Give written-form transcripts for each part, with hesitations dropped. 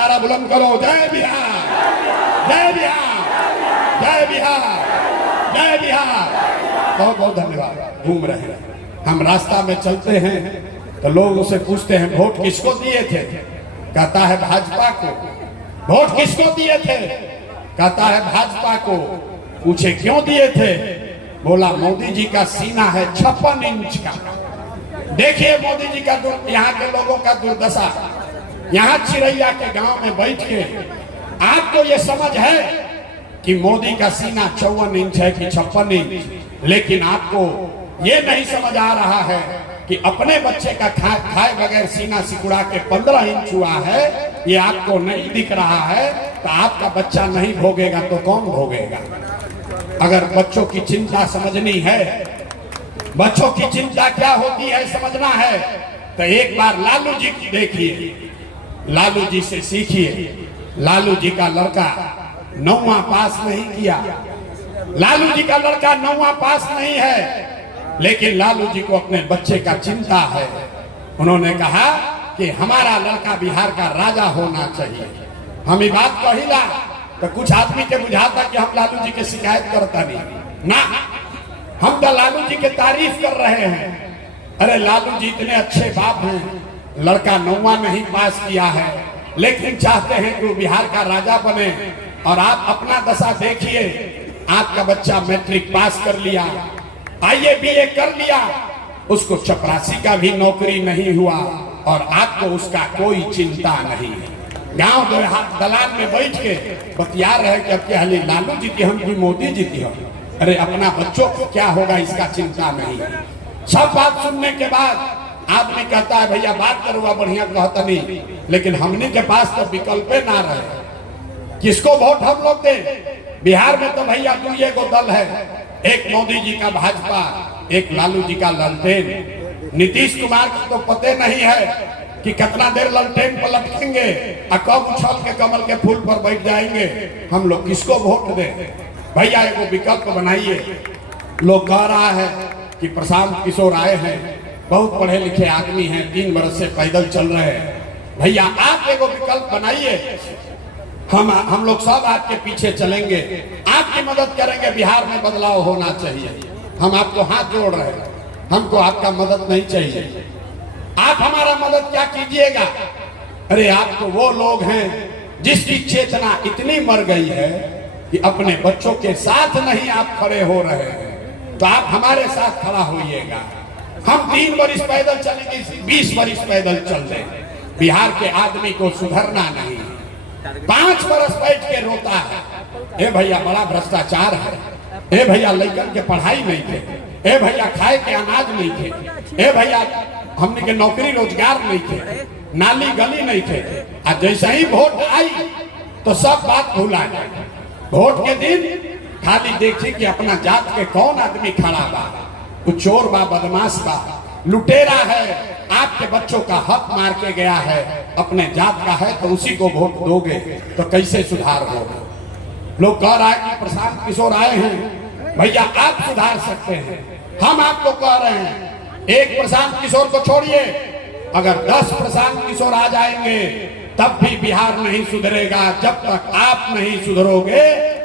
नारा बुलंद करो, जय बिहार, जय बिहार, जय बिहार, जय बिहार। बहुत बहुत धन्यवाद। घूम रहे हैं हम, रास्ता में चलते हैं तो लोग उसे पूछते हैं वोट किसको दिए थे, कहता है भाजपा को। वोट किसको दिए थे, कहता है भाजपा को। पूछे क्यों दिए थे, बोला मोदी जी का सीना है 56 इंच का। देखिए मोदी जी का यहाँ के लोगों का दुर्दशा। यहाँ चिरैया के गांव में बैठ के आपको ये समझ है कि मोदी का सीना 54 इंच है कि 56 इंच, लेकिन आपको ये नहीं समझ आ रहा है कि अपने बच्चे का खाए बगैर सीना सिकुड़ा के 15 इंच हुआ है, ये आपको नहीं दिख रहा है। तो आपका बच्चा नहीं भोगेगा तो कौन भोगेगा। अगर बच्चों की चिंता समझनी है, बच्चों की चिंता क्या होती है समझना है, तो एक बार लालू जी की देखिए, लालू जी से सीखिए। लालू जी का लड़का 9वां पास नहीं किया, लालू जी का लड़का 9वां पास नहीं है, लेकिन लालू जी को अपने बच्चे का चिंता है। उन्होंने कहा कि हमारा लड़का बिहार का राजा होना चाहिए। हम ये बात कहिला तो कुछ आदमी के बुझाता कि हम लालू जी की शिकायत करता नहीं ना, हम तो लालू जी की तारीफ कर रहे हैं। अरे लालू जी इतने अच्छे बाप हैं, लड़का 9वां नहीं पास किया है, लेकिन चाहते हैं कि वो बिहार का राजा बने। और आप अपना दशा देखिए, आपका बच्चा मैट्रिक पास कर लिया, आईए बीए कर लिया, उसको चपरासी का भी नौकरी नहीं हुआ और आपको उसका कोई चिंता नहीं है। गांव दलान में बैठ के बतिया रहे कि अब क्या लालू जी की हम की मोदी जी की हम। अरे अपना बच्चों को क्या होगा इसका चिंता नहीं। सब बात सुनने के बाद आदमी कहता है भैया बात करूँगा बढ़िया कहता नहीं, लेकिन हमने के पास तो विकल्प ना रहे। किसको वोट हम लोग दें। बिहार में तो भैया दुइये को दल है, एक मोदी जी का भाजपा, एक लालू जी का ललटेन। नीतीश कुमार को तो पते नहीं है कि कितना देर ललटेन पर लटकेंगे और कब उछल के कमल के फूल पर बैठ जाएंगे। हम लोग किसको वोट दें। भैया एगो विकल्प बनाइए। लोग कह रहा है कि प्रशांत किशोर आए हैं, बहुत पढ़े लिखे आदमी हैं, 3 बरस से पैदल चल रहे हैं। भैया आप एगो विकल्प बनाइए, हम लोग सब आपके पीछे चलेंगे, आपकी मदद करेंगे। बिहार में बदलाव होना चाहिए। हम आपको हाथ जोड़ रहे हैं, हमको आपका मदद नहीं चाहिए। आप हमारा मदद क्या कीजिएगा। अरे आप तो वो लोग हैं जिसकी चेतना इतनी मर गई है कि अपने बच्चों के साथ नहीं आप खड़े हो रहे हैं, तो आप हमारे साथ खड़ा होइएगा। हम 3 बरिस पैदल चलेंगे, 20 बरिस पैदल चल रहे। बिहार के आदमी को सुधरना नहीं, 5 बरस बैठ के रोता है। ए भैया बड़ा भ्रष्टाचार है, ए भैया लड़कन के पढ़ाई नहीं थे, ए भैया खाए के अनाज नहीं थे, ए भैया हमने के नौकरी रोजगार नहीं थे, नाली गली नहीं थे। आज जैसे ही वोट आई तो सब बात भूला जाए। वोट के दिन खाली देखिए कि अपना जात के कौन आदमी खड़ा बा, वो चोर बा, बदमाश बा, लुटेरा है, आपके बच्चों का हक मार के गया है, अपने जात का है तो उसी को वोट दोगे तो कैसे सुधार होगा। लोग कह रहा है कि प्रशांत किशोर आए हैं, भैया आप सुधार सकते हैं। हम आपको कह रहे हैं एक प्रशांत किशोर को छोड़िए, अगर 10 प्रशांत किशोर आ जाएंगे तब भी बिहार नहीं सुधरेगा। जब तक आप नहीं सुधरोगे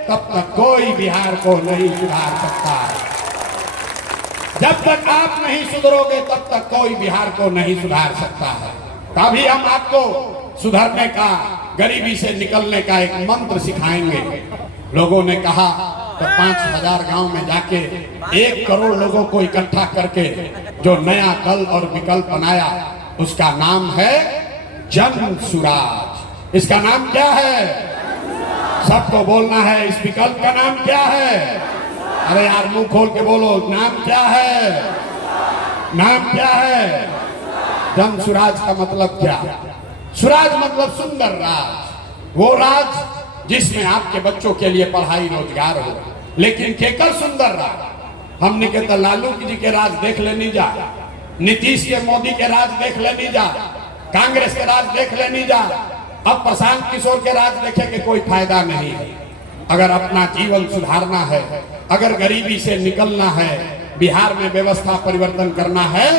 तब तक कोई बिहार को नहीं सुधार सकता। जब तक आप नहीं सुधरोगे तब तक कोई बिहार को नहीं सुधार सकता है। तभी हम आपको सुधरने का, गरीबी से निकलने का एक मंत्र सिखाएंगे। लोगों ने कहा तो 5000 गांव में जाके 1 करोड़ लोगों को इकट्ठा करके जो नया दल और विकल्प बनाया, उसका नाम है जन सुराज। इसका नाम क्या है, सबको बोलना है। इस विकल्प का नाम क्या है। अरे यार मुंह खोल के बोलो, नाम क्या है, नाम क्या है। जन सुराज का मतलब क्या। सुराज मतलब सुंदर राज, वो राज जिसमें आपके बच्चों के लिए पढ़ाई रोजगार हो। लेकिन केकर सुंदर राज। हमने के तो लालू जी के राज देख लेनी जा, नीतीश के मोदी के राज देख लेनी जा, कांग्रेस के राज देख लेनी जा। अब प्रशांत किशोर के राज देखे के कोई फायदा नहीं है। अगर अपना जीवन सुधारना है, अगर गरीबी से निकलना है, बिहार में व्यवस्था परिवर्तन करना है,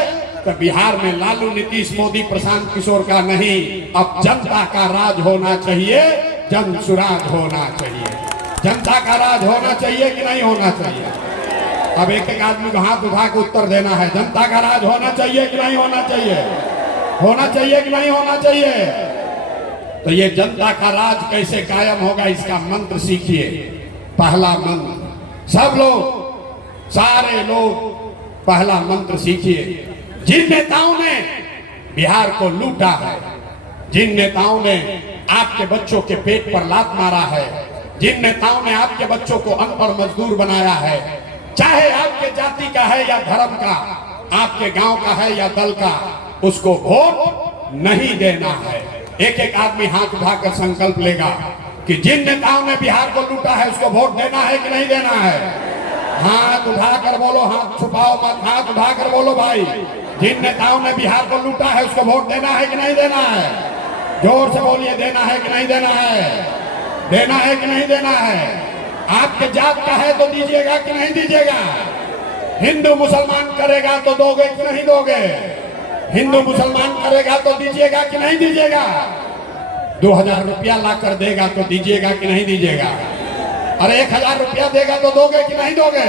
तो बिहार में लालू, नीतीश, मोदी, प्रशांत किशोर का नहीं, अब जनता का राज होना चाहिए, जन सुराज होना चाहिए। जनता का राज होना चाहिए कि नहीं होना चाहिए? अब एक एक आदमी को हाथ उठा के उत्तर देना है, जनता का राज होना चाहिए कि नहीं होना चाहिए? होना चाहिए कि नहीं होना चाहिए? तो ये जनता का राज कैसे कायम होगा, इसका मंत्र सीखिए। पहला मंत्र, सब लोग, सारे लोग पहला मंत्र सीखिए। जिन नेताओं ने बिहार को लूटा है, जिन नेताओं ने आपके बच्चों के पेट पर लात मारा है, जिन नेताओं ने आपके बच्चों को अनपढ़ मजदूर बनाया है, चाहे आपके जाति का है या धर्म का, आपके गांव का है या दल का, उसको वोट नहीं देना है। एक एक आदमी हाथ उठाकर संकल्प लेगा कि जिन नेताओं ने बिहार को लूटा है उसको वोट देना है कि नहीं देना है? हाथ उठाकर बोलो, हाथ छुपाओ मत, हाथ उठाकर बोलो भाई, जिन नेताओं ने बिहार को लूटा है उसको वोट देना है कि नहीं देना है? जोर से बोलिए, देना है कि नहीं देना है? देना है कि नहीं देना है? आपके जात का है तो दीजिएगा कि नहीं दीजिएगा? हिंदू मुसलमान करेगा तो दोगे कि नहीं दोगे? हिंदू मुसलमान करेगा तो दीजिएगा कि नहीं दीजिएगा? 2000 रुपया ला कर देगा तो दीजिएगा कि नहीं दीजिएगा? अरे 1000 रुपया देगा तो दोगे कि नहीं दोगे?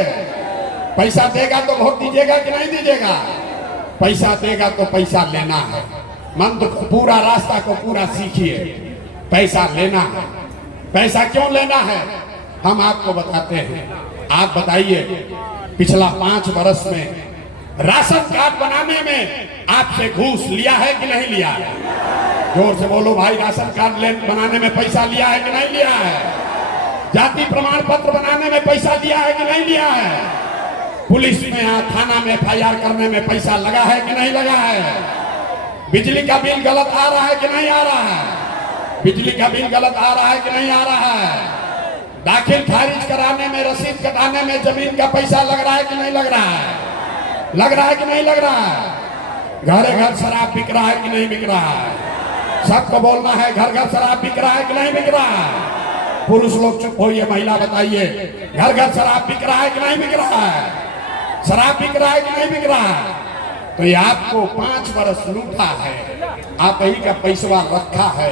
पैसा देगा तो वोट दीजिएगा कि नहीं दीजिएगा? पैसा देगा तो पैसा लेना है। मंत्र को पूरा, रास्ता को पूरा सीखिए। पैसा लेना है। पैसा क्यों लेना है हम आपको बताते हैं। आप बताइए, पिछला 5 वर्ष में राशन कार्ड बनाने में आपसे घूस लिया है कि नहीं लिया है? जोर से बोलो भाई, राशन कार्ड बनाने में पैसा लिया है कि नहीं लिया है? जाति प्रमाण पत्र बनाने में पैसा दिया है कि नहीं लिया है? पुलिस में या थाना में FIR करने में पैसा लगा है कि नहीं लगा है? बिजली का बिल गलत आ रहा है कि नहीं आ रहा है? बिजली का बिल गलत आ रहा है कि नहीं आ रहा है? दाखिल खारिज कराने में, रसीद कटाने में जमीन का पैसा लग रहा है कि नहीं लग रहा है? लग रहा है कि नहीं लग रहा है? घरे घर शराब बिक रहा है कि नहीं बिक रहा है? सबको बोलना है, घर घर शराब बिक रहा है कि नहीं बिक रहा है? पुरुष लोग चुप होइए, महिला बताइए, घर घर शराब बिक रहा है कि नहीं बिक रहा है? शराब बिक रहा है कि नहीं बिक रहा है? तो ये आपको 5 वर्ष लूटा है, आप ही का पैसा रखा है,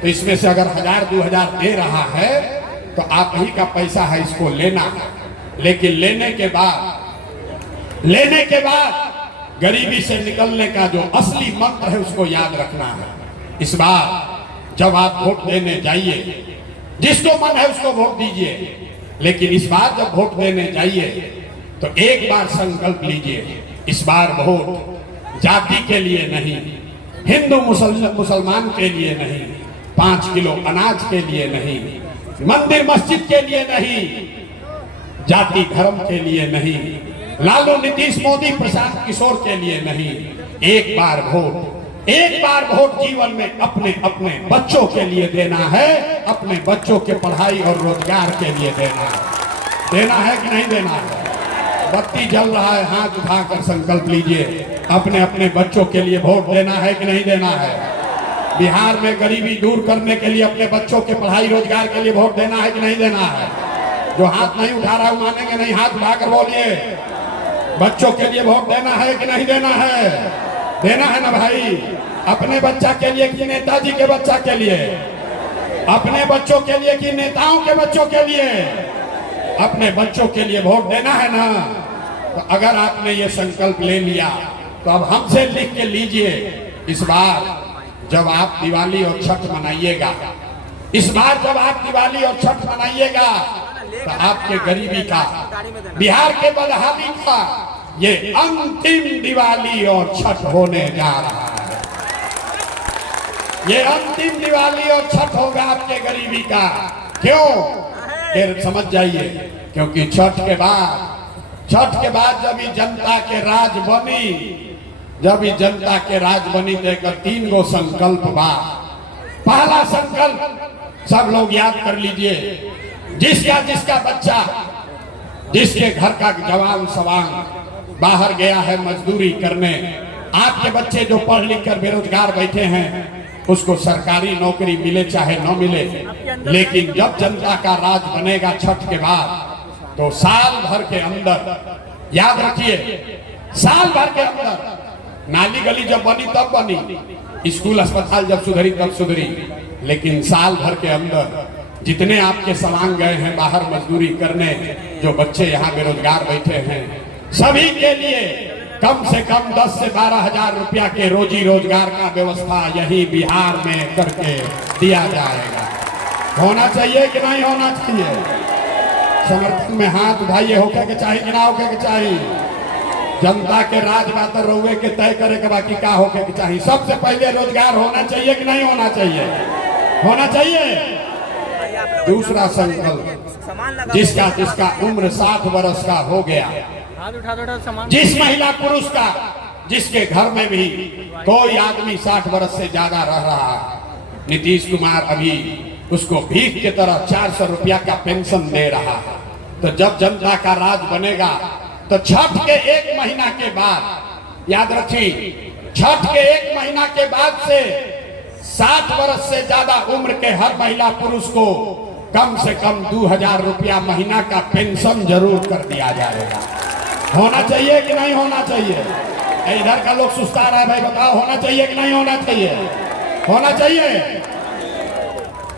तो इसमें से अगर 1000-2000 दे रहा है तो आप ही का पैसा है, इसको लेना है। लेकिन लेने के बाद गरीबी से निकलने का जो असली मंत्र है उसको याद रखना है। इस बार जब आप वोट देने जाइए, जिसको मन है उसको वोट दीजिए, लेकिन इस बार जब वोट देने जाइए तो एक बार संकल्प लीजिए, इस बार वोट जाति के लिए नहीं, हिंदू मुसलमान के लिए नहीं, 5 किलो अनाज के लिए नहीं, मंदिर मस्जिद के लिए नहीं, जाति धर्म के लिए नहीं, लालू, नीतीश, मोदी, प्रशांत किशोर के लिए नहीं। एक बार वोट जीवन में अपने अपने बच्चों के लिए देना है, अपने बच्चों के पढ़ाई और रोजगार के लिए देना है कि नहीं देना है? बत्ती जल रहा है, हाथ उठाकर संकल्प लीजिए, अपने अपने बच्चों के लिए वोट देना है कि नहीं देना है? बिहार में गरीबी दूर करने के लिए अपने बच्चों के पढ़ाई रोजगार के लिए वोट देना है कि नहीं देना है? जो हाथ नहीं उठा रहा है मानेंगे नहीं, हाथ उठाकर बोलिए, बच्चों के लिए वोट देना है कि नहीं देना है? देना है ना भाई? अपने बच्चा के लिए कि नेताजी के बच्चा के लिए? अपने बच्चों के लिए कि नेताओं के बच्चों के लिए? अपने बच्चों के लिए वोट देना है ना? तो अगर आपने ये संकल्प ले लिया तो अब हमसे लिख के लीजिए, इस बार जब आप दिवाली और छठ मनाइएगा, इस बार जब आप दिवाली और छठ मनाइएगा तो आपके गरीबी का, बिहार के बदहाली का ये अंतिम दिवाली और छठ होने जा रहा है। ये अंतिम दिवाली और छठ होगा आपके गरीबी का। क्यों? फिर समझ जाइए, क्योंकि छठ के बाद जब ये जनता के राज बनी, तो एक 3 गो संकल्प बा। पहला संकल्प सब लोग याद कर लीजिए, जिसका बच्चा, जिसके घर का जवान सवांग बाहर गया है मजदूरी करने, आपके बच्चे जो पढ़ लिख कर बेरोजगार बैठे हैं, उसको सरकारी नौकरी मिले चाहे न मिले, लेकिन जब जनता का राज बनेगा छठ के बाद, तो साल भर के अंदर, याद रखिए, साल भर के अंदर नाली गली जब बनी तब बनी, स्कूल अस्पताल जब सुधरी तब सुधरी, लेकिन साल भर के अंदर जितने आपके समान गए हैं बाहर मजदूरी करने, जो बच्चे यहाँ बेरोजगार बैठे हैं, सभी के लिए कम से कम 10 से 12 हजार रुपया के रोजी रोजगार का व्यवस्था यही बिहार में करके दिया जाएगा। होना चाहिए कि नहीं होना चाहिए? समर्थन में हाथ उठाइए। होके के चाहिए कि ना होके के चाहिए? जनता के राज बात रोवे के तय करे के बाकी का होके के चाहिए। सबसे पहले रोजगार होना चाहिए कि नहीं होना चाहिए? होना चाहिए। दूसरा संकल्प, जिसका जिसका उम्र 60 वर्ष का हो गया, जिस महिला पुरुष का जिसके घर में भी कोई आदमी 60 वर्ष से ज्यादा रह रहा है, नीतीश कुमार अभी उसको भीख के तरह 400 रुपया का पेंशन दे रहा है। तो जब जनता का राज बनेगा तो छठ के 1 महीना के बाद, याद रखिए, छठ के 1 महीना के बाद से 60 वर्ष से ज्यादा उम्र के हर महिला पुरुष को कम से कम 2000 रुपया महीना का पेंशन जरूर कर दिया जाएगा। होना चाहिए कि नहीं होना चाहिए? इधर का लोग सुस्ता रहा है भाई, बताओ होना चाहिए कि नहीं होना चाहिए? होना चाहिए।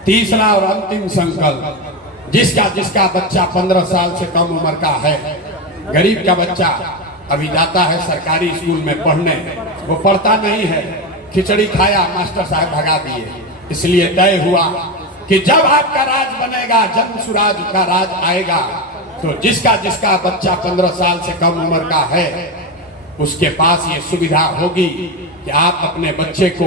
तीसरा और अंतिम संकल्प, जिसका जिसका बच्चा 15 साल से कम उम्र का है, गरीब का बच्चा अभी जाता है सरकारी स्कूल में पढ़ने, वो पढ़ता नहीं है, खिचड़ी खाया, मास्टर साहब भगा दिए। इसलिए तय हुआ कि जब आपका राज बनेगा, जन सुराज का राज आएगा, तो जिसका जिसका बच्चा 15 साल से कम उम्र का है, उसके पास ये सुविधा होगी कि आप अपने बच्चे को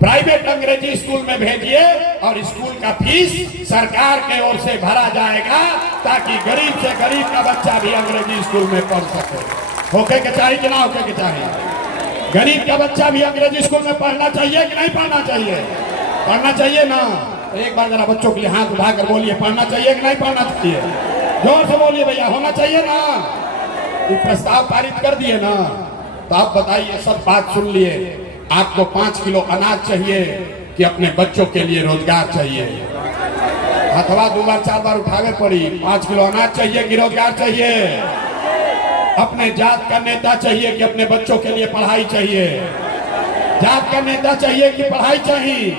प्राइवेट अंग्रेजी स्कूल में भेजिए और स्कूल का फीस सरकार के ओर से भरा जाएगा, ताकि गरीब से गरीब का बच्चा भी अंग्रेजी स्कूल में पढ़ सके। होके के चाहिए कि ना होके के चाहिए? गरीब का बच्चा भी अंग्रेजी स्कूल में पढ़ना चाहिए कि नहीं पढ़ना चाहिए? पढ़ना चाहिए ना? एक बार जरा बच्चों के लिए हाथ उठाकर बोलिए, पढ़ना चाहिए कि नहीं पढ़ना चाहिए? जोर से बोलिए भैया, होना चाहिए ना? ये प्रस्ताव पारित कर दिए ना? तो आप बताइए, सब बात सुन लिए, आपको 5 किलो अनाज चाहिए कि अपने बच्चों के लिए रोजगार चाहिए? अथवा 2 बार 4 बार उठावे पड़ी। 5 किलो अनाज चाहिए कि रोजगार चाहिए? अपने जात का नेता चाहिए कि अपने बच्चों के लिए पढ़ाई चाहिए? जात का नेता चाहिए कि पढ़ाई चाहिए?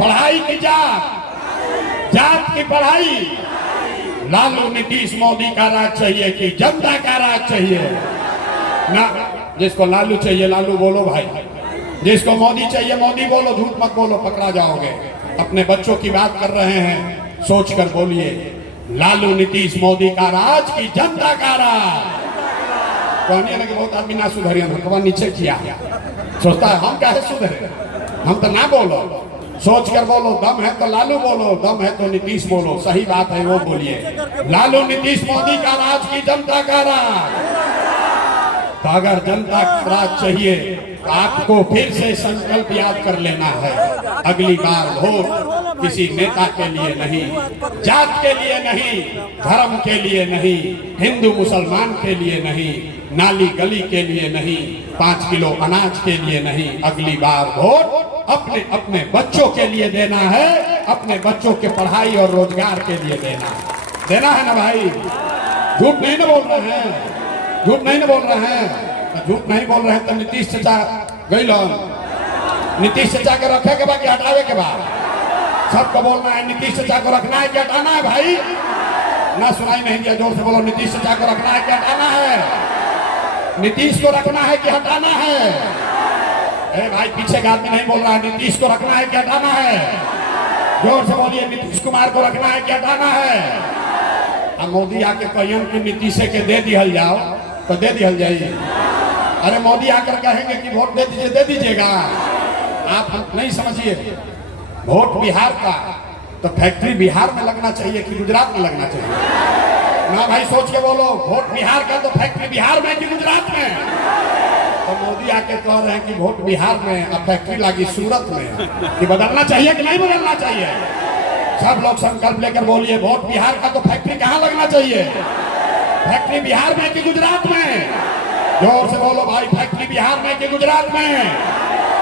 पढ़ाई की जात, जात की पढ़ाई। लालू नीतीश मोदी का राज चाहिए कि जनता का राज चाहिए? ना, जिसको लालू चाहिए लालू बोलो भाई, जिसको मोदी चाहिए मोदी बोलो, झूठ मत बोलो, पकड़ा जाओगे। अपने बच्चों की बात कर रहे हैं, सोचकर बोलिए, लालू नीतीश मोदी का राज की जनता का राज। कहने लगे बहुत आदमी ना सुधरिए, भगवान नीचे किया, सोचता है हम कैसे सुधरे, हम तो ना बोलो, सोच कर बोलो। दम है तो लालू बोलो, दम है तो नीतीश बोलो, सही बात है वो बोलिए। लालू नीतीश मोदी का राज की जनता का राज। तो अगर जनता का राज चाहिए तो आपको फिर से संकल्प याद कर लेना है, अगली बार वोट किसी नेता के लिए नहीं, जात के लिए नहीं, धर्म के लिए नहीं, हिंदू मुसलमान के लिए नहीं, नाली गली के लिए नहीं, 5 किलो अनाज के लिए नहीं, अगली बार वोट अपने अपने बच्चों के लिए देना है, अपने बच्चों के पढ़ाई और रोजगार के लिए देना है ना भाई? झूठ नहीं ना बोल रहे हैं? झूठ नहीं ना बोल रहे हैं? झूठ नहीं बोल रहे हैं तो नीतीश चाचा गई, नीतीश चाचा के रखे के बाद हटावे के बाद सबको बोलना है नीतीश चाचा को रखना है कि हटाना है भाई? ना सुनाई नहीं दिया, जोर से बोलो, नीतीश चाचा को रखना है कि हटाना है? नीतीश को रखना है कि हटाना है? ए भाई, पीछे का आदमी नहीं बोल रहा है, नीतीश को रखना है कि हटाना है? जोर से बोलिए, नीतीश कुमार को रखना है कि हटाना है? अब मोदी आके कहियन कि नीतीश के दे दिहल जाओ तो दे दिहल जाइए। अरे मोदी आकर कहेंगे कि वोट दे दीजिए, दे दीजिएगा? आप नहीं समझिए, वोट बिहार का तो फैक्ट्री बिहार में लगना चाहिए कि गुजरात में लगना चाहिए? ना भाई, सोच के बोलो, वोट बिहार का तो फैक्ट्री बिहार में कि गुजरात में? तो मोदी आके कह रहे हैं कि वोट बिहार में और फैक्ट्री लगी सूरत में, कि बदलना चाहिए कि नहीं बदलना चाहिए? सब लोग संकल्प लेकर बोलिए, वोट बिहार का तो फैक्ट्री कहाँ लगना चाहिए? फैक्ट्री बिहार में कि गुजरात में? जोर से बोलो भाई, फैक्ट्री बिहार में कि गुजरात में?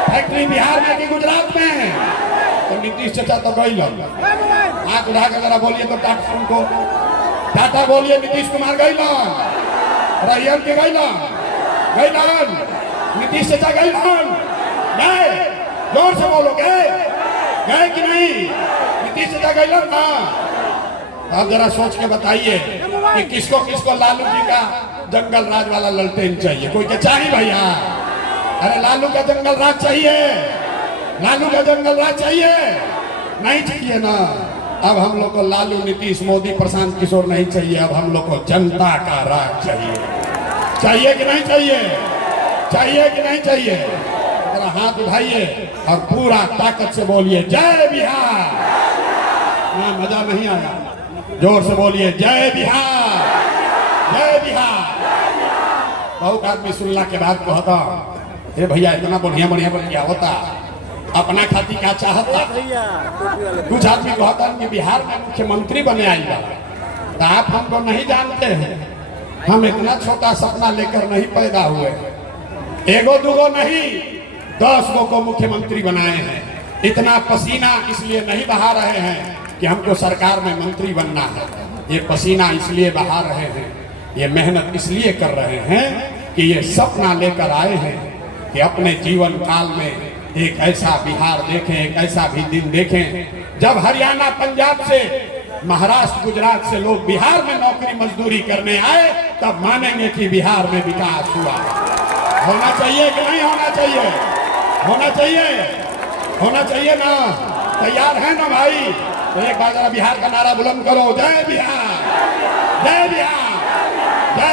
फैक्ट्री बिहार में कि गुजरात में? तो नीतीश चाचा तो गई लो, हाथ उठा के जरा बोलिए तो टाटा, उनको टाटा बोलिए। नीतीश कुमार गई लो, रहियन के गई लो, नीतीश चाचा गए गए, जोर से बोलो गए गए कि नहीं? नीतीश चाचा गए ना? आप जरा सोच के बताइए कि किसको किसको लालू जी का जंगल राज वाला ललटेन चाहिए? कोई के चाहिए भैया? अरे लालू का जंगल राज चाहिए, लालू का जंगल राज चाहिए? नहीं चाहिए ना। अब हम लोग को लालू, नीतीश, मोदी, प्रशांत किशोर नहीं चाहिए। अब हम लोग को जनता का राज चाहिए। चाहिए कि नहीं चाहिए? चाहिए कि नहीं चाहिए? जरा हाथ उठाइए और पूरा ताकत से बोलिए जय बिहार। ना मजा नहीं आया, जोर से बोलिए जय बिहार, जय बिहार। बहुत आदमी सुनला के बाद कहता हे भैया इतना बढ़िया बढ़िया बढ़िया होता, अपना खाती क्या चाहता? कुछ आदमी कहता कि बिहार में मुख्यमंत्री बने आई बा, तो आप हमको नहीं जानते हैं। हम इतना छोटा सपना लेकर नहीं पैदा हुए, एगो दूगो नहीं 10 गो को मुख्यमंत्री बनाए हैं। इतना पसीना इसलिए नहीं बहा रहे हैं कि हमको सरकार में मंत्री बनना है। ये पसीना इसलिए बहा रहे हैं, ये मेहनत इसलिए कर रहे हैं कि ये सपना लेकर आए हैं कि अपने जीवन काल में एक ऐसा बिहार देखें, एक ऐसा भी दिन देखें जब हरियाणा, पंजाब से, महाराष्ट्र, गुजरात से लोग बिहार में नौकरी मजदूरी करने आए, तब मानेंगे कि बिहार में विकास हुआ। होना चाहिए कि नहीं होना चाहिए? होना चाहिए, होना चाहिए ना? तैयार है ना भाई? तो एक बार जरा बिहार का नारा बुलंद करो, जय बिहार, जय बिहार, जय।